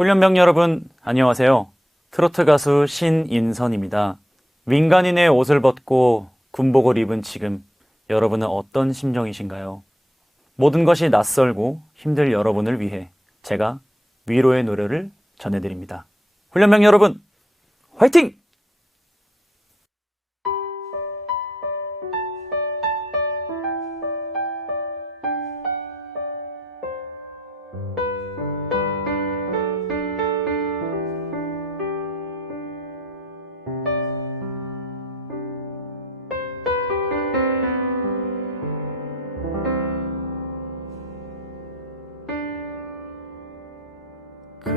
훈련병 여러분, 안녕하세요. 트로트 가수 신인선입니다. 민간인의 옷을 벗고 군복을 입은 지금 여러분은 어떤 심정이신가요? 모든 것이 낯설고 힘들 여러분을 위해 제가 위로의 노래를 전해드립니다. 훈련병 여러분, 화이팅!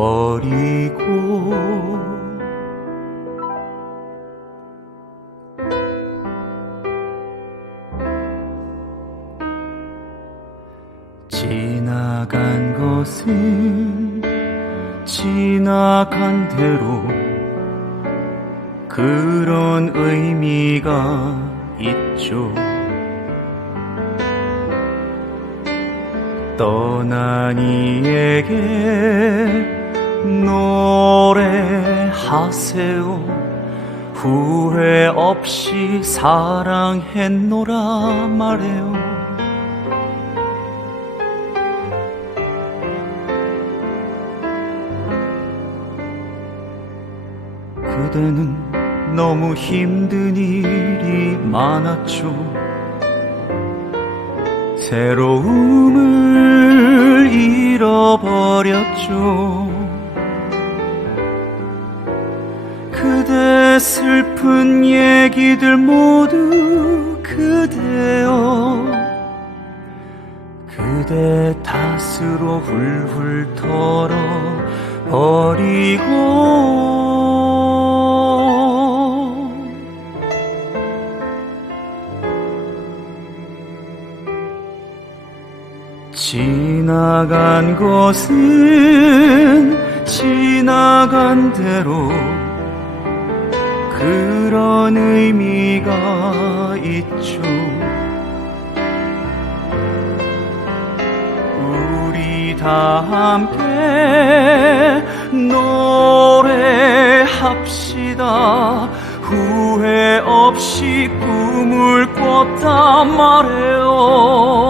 버리고 지나간 것은 지나간 대로 그런 의미가 있죠. 떠난 이에게 노래하세요. 후회 없이 사랑했노라 말해요. 그대는 너무 힘든 일이 많았죠. 새로움을 잃어버렸죠. 슬픈 얘기들 모두 그대여. 그대 탓으로 훌훌 털어 버리고 지나간 것은 지나간 대로 그런 의미가 있죠. 우리 다 함께 노래합시다. 후회 없이 꿈을 꿨다 말해요.